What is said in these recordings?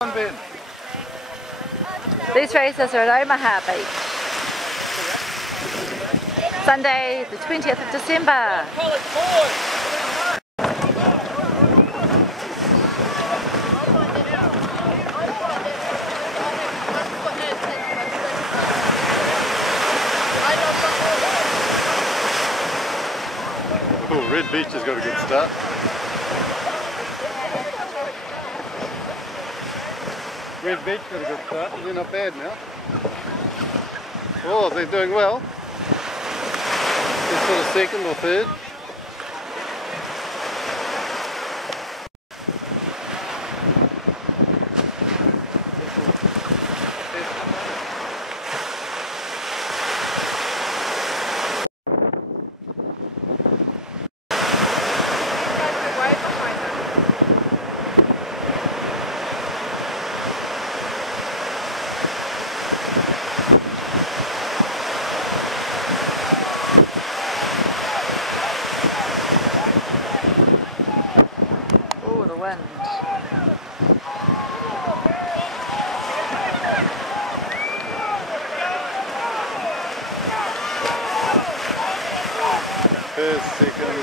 Ben. These races are at Omaha Beach. Sunday, the 20th of December. Oh, Red Beach has got a good start. Red Beach got a good start, they're not bad now. Oh, they're doing well. They're sort of second or third. Oh, the wind. First, second.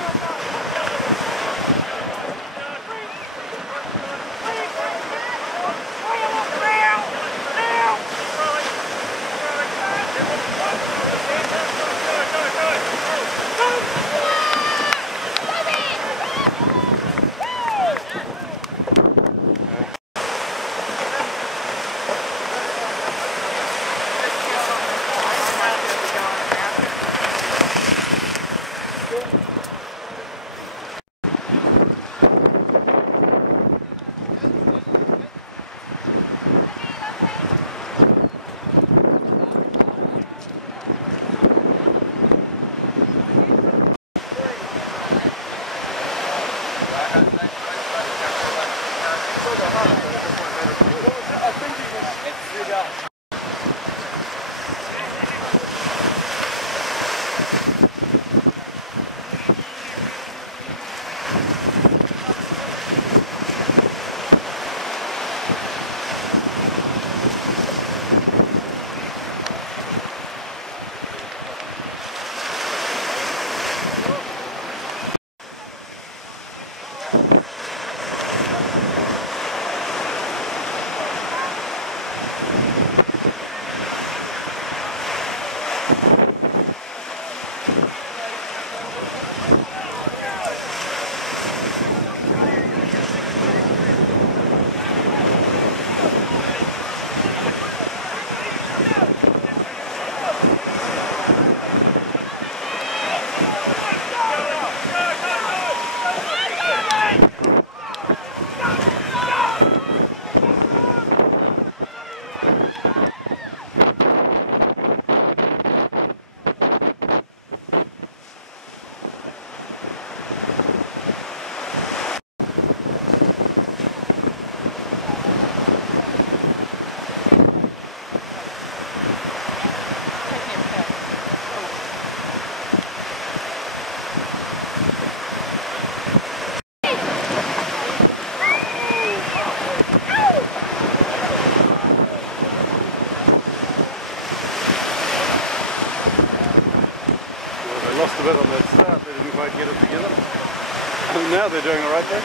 Lost a bit on that start, they didn't quite get it together. And now they're doing alright there.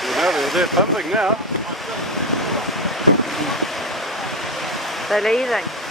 Well, now they're pumping now. They're leading.